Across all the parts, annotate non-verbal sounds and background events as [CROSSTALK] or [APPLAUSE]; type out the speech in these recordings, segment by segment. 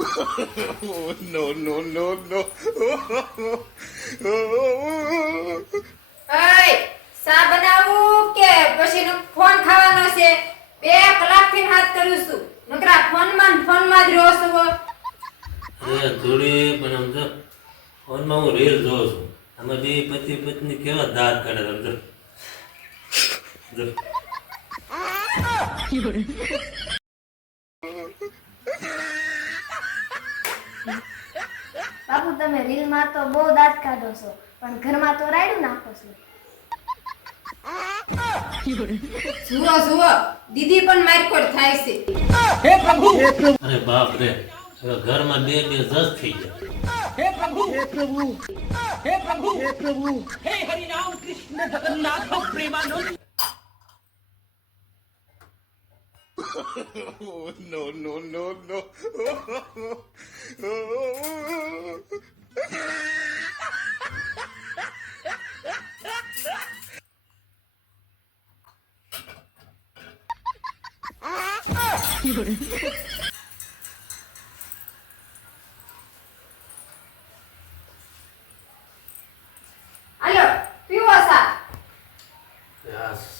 Oh, no, no, no, no. અય સા બનાવું કે પછી ફોન ખાવાનો છે? બે કલાકથી હાથ કરું છું. નકરા ફોનમાં ફોનમાં જ રહો છો. એ થોડી પણ આમ જો ફોનમાં હું રીલ જોઉં છું. અમે બે પતિ પત્ની કેવા દાંત કાઢે સમજો જો જો બાપુ તમે રીલમાં તો બહુ દાંત કાઢો છો પણ ઘરમાં તો રાયડું નાખો છો. જુઓ જુઓ દીદી પણ મારકોડ થાય છે. હે પ્રભુ! અરે બાપ રે ઘરમાં બે બે જસ થઈ ગયા. [LAUGHS] Oh, no, no, no, no. હાલો પીવો સા આ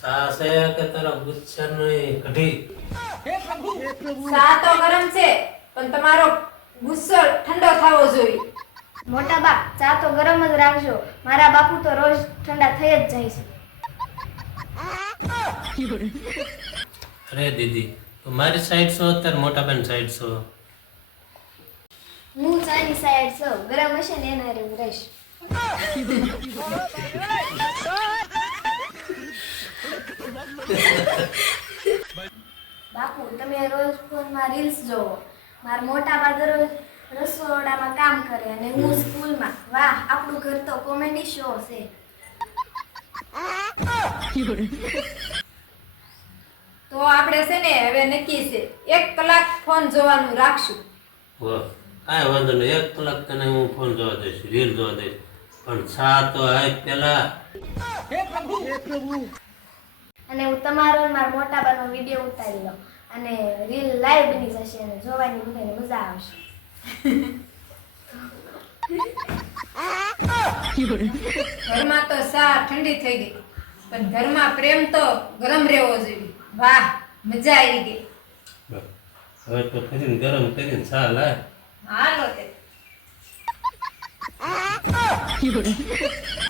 સાસે કે તારા ગુસ્સાની કઢી? સા તો ગરમ છે પણ તમારો ગુસ્સો ઠંડો થવો જોઈએ. મોટા બા ચા તો ગરમ જ રાખજો. મારા બાપુ તો રોજ ઠંડા થઈ જ જાય છે. અરે દીદી તું મારી સાઈડ છો અત્યારે મોટા બેન સાઈડ છો? હું ચાની સાઈડ છું. ગરમ હશે ને એના રે રહીશ. બાપુ તમે રોજ ફોનમાં રીલ્સ જોવો. મારા મોટા બા દરરોજ રસોડામાં કામ કરે અને હું સ્કૂલમાં. વાહ આપણું ઘર તો કોમેડી શો છે. આપણે છે ને હવે નક્કી છે એક કલાક ફોન જોવાનું રાખશું. હો કાંઈ વાંધો નહીં એક કલાક તને હું ફોન જોવા દઈશ રીલ જોવા દઈશ પણ છા તો આય પેલા. અને હું તમારો અને મારા મોટા બાનો વીડિયો ઉતારી લઉં અને રીલ લાઈવ બની જશે અને જોવાની બધાને મજા આવશે. ઘરમાં તો સા ઠંડી થઈ ગઈ પણ ઘરમાં પ્રેમ તો ગરમ રહેવો જોઈએ. વાહ મજા આવી ગઈ. હવે તો કરીને ગરમ કરીને ચા લાય હાલો તે. [LAUGHS]